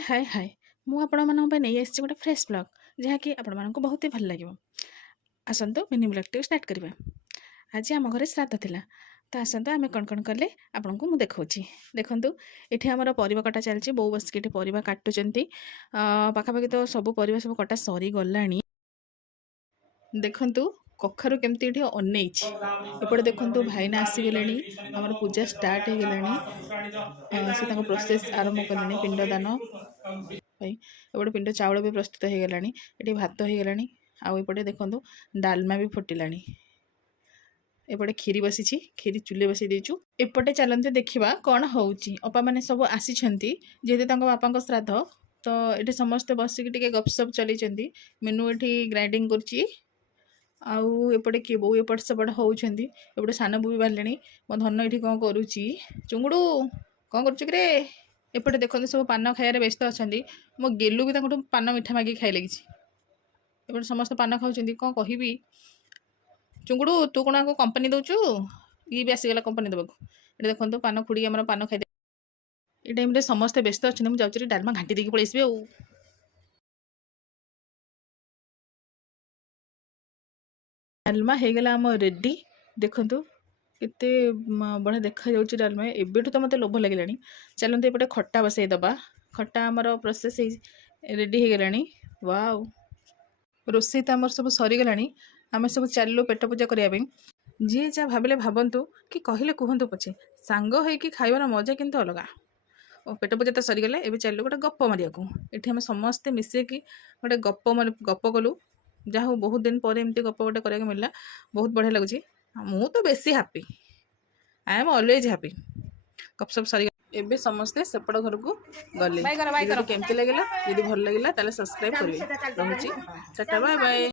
हाय हाय हाय मु नहीं गोटे फ्रेश ब्लॉग जहाँकि आपण बहुत ही भल लगे। आसतु मिनी ब्लॉग टी स्टार्ट करवा। आज आम घर श्राद्ध थिला तो आसतु आम कौन कले आपन को मुझे देखा देखूँ ये आमर परिवा कटा चलती बो बस कि परिवा काटुंट पाखापाखि तो सब परिवा सब कटा सरी गला। देखु कखारु केमती अनई एपटे देखु भाईना आसीगले आमर पूजा स्टार्ट हो गला से प्रोसेस आरंभ कले पिंडदान एपटे पिंड चाउल भी प्रस्तुत हो गला ये भात हो गला आउपटे देखु डालमा भी फुटिला एपटे खीरी बसी खीरी चुले बसई देचु एपटे चलते देखा कौन होची अपा मैंने सब आसी जेहेतु बापा श्राद्ध तो ये समस्ते बसिक गपसप चली मेनू ये ग्राइंडिंग कर आउपटे किए बो एपट सेपट होती एपटे सान बो भी बाहर मो धन ये कौन करुच्ची चुंगुड़ू कौन करे एपटे देखते सब पान खाइबार व्यस्त अच्छा मो गेलु भी पान मिठा मागिक खाई लगी एपटे समस्त पान खाऊँ कौन कहबी चुंगुड़ू तू कौन आपको कंपनी दौचु ये भी आसीगला कंपनी देवाक ये देखो पान खुड़ी आम पान खाई ये टाइम समस्ते व्यस्त अच्छा मुझे जाऊँ डालमा घाटी देकी पलैसबी आउ डालमा हो गला आम रेडी देखु केते बढ़िया देखा जाऊँ डालमा एबेठू तो मत लोभ लगे चलते एपटे खट्टा बसई दबा खट्टा आमर प्रोसेस रेडी हो गला वाओ रोसई तो आमर सब सरीगला आम सब चलू पेट पूजा करने जी जहाँ भाविले भावतु कि कहले कहतु पछे सांग होइकी खाइबार मजा किंतु अलग पेट पूजा तो सरीगला एबे चलू गोटे गप मारिया को ये आम समस्ते मिसेकी गोटे गप कलु जहाँ बहुत दिन पर एमती गप गोटे करने मिलला बहुत बढ़िया लगुच मु तो बेसी happy I am always happy गपसप सरी एबे समस्ते सेपट घर को गले केमती लगे यदि भल लगे सब्सक्राइब करेंगे रहुची टाटा बाय बाय।